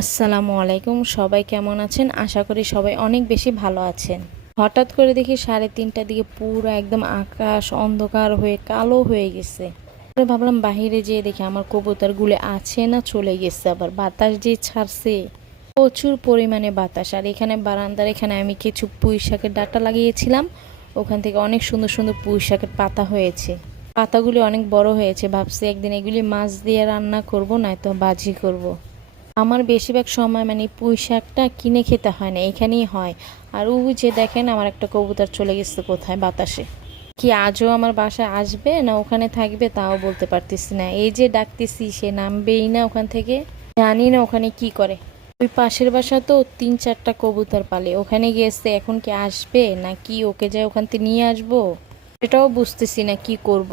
আসসালামু আলাইকুম, সবাই কেমন আছেন? আশা করি সবাই অনেক বেশি ভালো আছেন। হঠাৎ করে দেখি সাড়ে তিনটার দিকে পুরো একদম আকাশ অন্ধকার হয়ে কালো হয়ে গেছে। ভাবলাম বাহিরে যেয়ে দেখি আমার কবুতরগুলো আছে না চলে গেছে আবার বাতাস যে ছাড়ছে। প্রচুর পরিমাণে বাতাস। আর এখানে বারান্দার এখানে আমি কিছু পুঁই শাকের ডাটা লাগিয়েছিলাম। ওখান থেকে অনেক সুন্দর সুন্দর পুঁই শাকের পাতা হয়েছে। পাতাগুলি অনেক বড় হয়েছে। ভাবছি একদিন এগুলি মাছ দিয়ে রান্না করব, নয়তো বাজি করব। আমার বেশিরভাগ সময় মানে পুঁই শাকটা কিনে খেতে হয় না, এখানেই হয়। আর ও যে দেখেন, আমার একটা কবুতর চলে গেছে কোথায়? বাতাসে। কি আজও আমার বাসায় আসবে না ওখানে থাকবে তাও বলতে পারতেছি না। এই যে ডাকতেছি, সে নামবেই না ওখান থেকে। জানি না ওখানে কি করে। ওই পাশের বাসা তো তিন চারটা কবুতর পালে। ওখানে গিয়েছে এখন কি আসবে? না কি ওকে যায় ওখান থেকে নিয়ে আসব? সেটাও বুঝতেছি না, কি করব।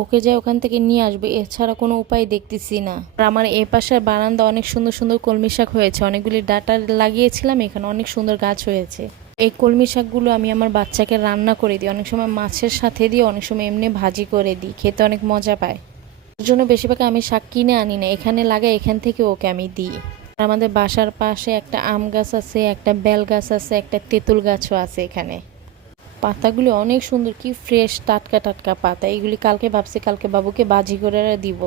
ওকে যাই ওখান থেকে নিয়ে আসবে, এছাড়া কোনো উপায় দেখতেছি না। আমার এ পাশের বারান্দা অনেক সুন্দর সুন্দর কলমি শাক হয়েছে। অনেকগুলি ডাটা লাগিয়েছিলাম, এখানে অনেক সুন্দর গাছ হয়েছে। এই কলমি শাকগুলো আমি আমার বাচ্চাকে রান্না করে দিই। অনেক সময় মাছের সাথে দিয়ে অনেক সময় এমনি ভাজি করে দিই। খেতে অনেক মজা পায়। ওর জন্য বেশিরভাগ আমি শাক কিনে আনি না। এখানে লাগাই, এখান থেকে ওকে আমি দিই। আমাদের বাসার পাশে একটা আম গাছ আছে, একটা বেল গাছ আছে, একটা তেঁতুল গাছও আছে এখানে। পাতাগুলি অনেক সুন্দর, কি ফ্রেশ টাটকা টাটকা পাতা। এগুলি কালকে ভাবছি, কালকে বাবুকে বাজি করে দিব।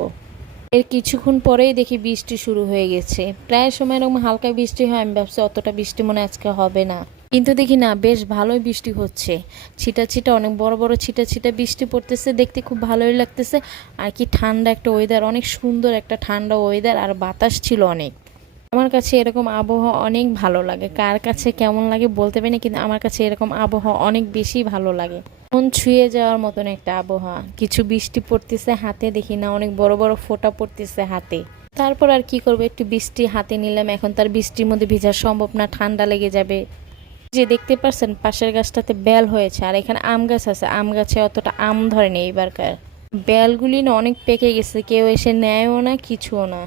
এর কিছুক্ষণ পরেই দেখি বৃষ্টি শুরু হয়ে গেছে। প্রায় সময় এরকম হালকা বৃষ্টি হয়, আমি ভাবছি অতটা বৃষ্টি মনে আজকে হবে না। কিন্তু দেখি না, বেশ ভালোই বৃষ্টি হচ্ছে। ছিটা ছিটা, অনেক বড় বড় ছিটা ছিটা বৃষ্টি পড়তেছে, দেখতে খুব ভালোই লাগতেছে। আর কি ঠান্ডা একটা ওয়েদার অনেক সুন্দর একটা ঠান্ডা ওয়েদার আর বাতাস ছিল অনেক। আমার কাছে এরকম আবহাওয়া অনেক ভালো লাগে। কার কাছে কেমন লাগে বলতে পারি না, কিন্তু আমার কাছে এরকম আবহাওয়া অনেক বেশি ভালো লাগে। মন ছুঁয়ে যাওয়ার মতন একটা আবহাওয়া। কিছু বৃষ্টি পড়তেছে হাতে, দেখি না, অনেক বড় বড় ফোঁটা পড়তেছে হাতে। তারপর আর কি করব, একটু বৃষ্টি হাতে নিলাম, এখন তার বৃষ্টির মধ্যে ভিজা সম্ভব না, ঠান্ডা লেগে যাবে। যে দেখতে পাচ্ছেন পাশের গাছটাতে বেল হয়েছে, আর এখানে আম গাছ আছে। আম গাছে অতটা আম ধরেনি এইবারকার। বেলগুলি না অনেক পেকে গেছে, কেউ এসে নেয়ও না, কিছুও না।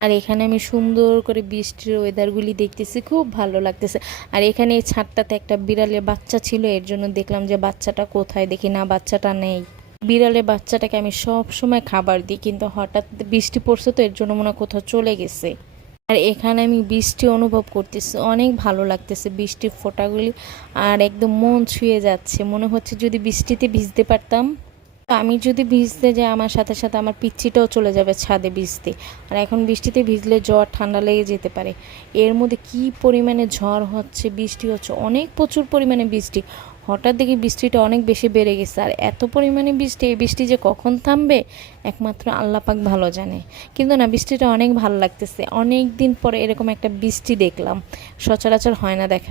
আর এখানে আমি সুন্দর করে বৃষ্টির ওয়েদারগুলি দেখতেছি, খুব ভালো লাগতেছে। আর এখানে এই ছাদটাতে একটা বিড়ালের বাচ্চা ছিল, এর জন্য দেখলাম যে বাচ্চাটা কোথায়, দেখি না, বাচ্চাটা নেই। বিড়ালের বাচ্চাটাকে আমি সব সময় খাবার দিই, কিন্তু হঠাৎ বৃষ্টি পড়ছে তো, এর জন্য মনে কোথাও চলে গেছে। আর এখানে আমি বৃষ্টি অনুভব করতেছি, অনেক ভালো লাগতেছে বৃষ্টির ফোঁটাগুলি, আর একদম মন ছুঁয়ে যাচ্ছে। মনে হচ্ছে যদি বৃষ্টিতে ভিজতে পারতাম। আমি যদি ভিজতে যাই, আমার সাথে সাথে আমার পিচ্ছিটাও চলে যাবে ছাদে ভিজতে। আর এখন বৃষ্টিতে ভিজলে জ্বর ঠান্ডা লেগে যেতে পারে। এর মধ্যে কি পরিমাণে ঝড় হচ্ছে, বৃষ্টি হচ্ছে, অনেক প্রচুর পরিমাণে বৃষ্টি। হঠাৎ দেখি বৃষ্টিটা অনেক বেশি বেড়ে গেছে। আর এত পরিমাণে বৃষ্টি, এই বৃষ্টি যে কখন থামবে, একমাত্র আল্লাহ পাক ভালো জানে। কিন্তু না, বৃষ্টিটা অনেক ভালো লাগতেছে। অনেক দিন পরে এরকম একটা বৃষ্টি দেখলাম। সচরাচর হয় না দেখা।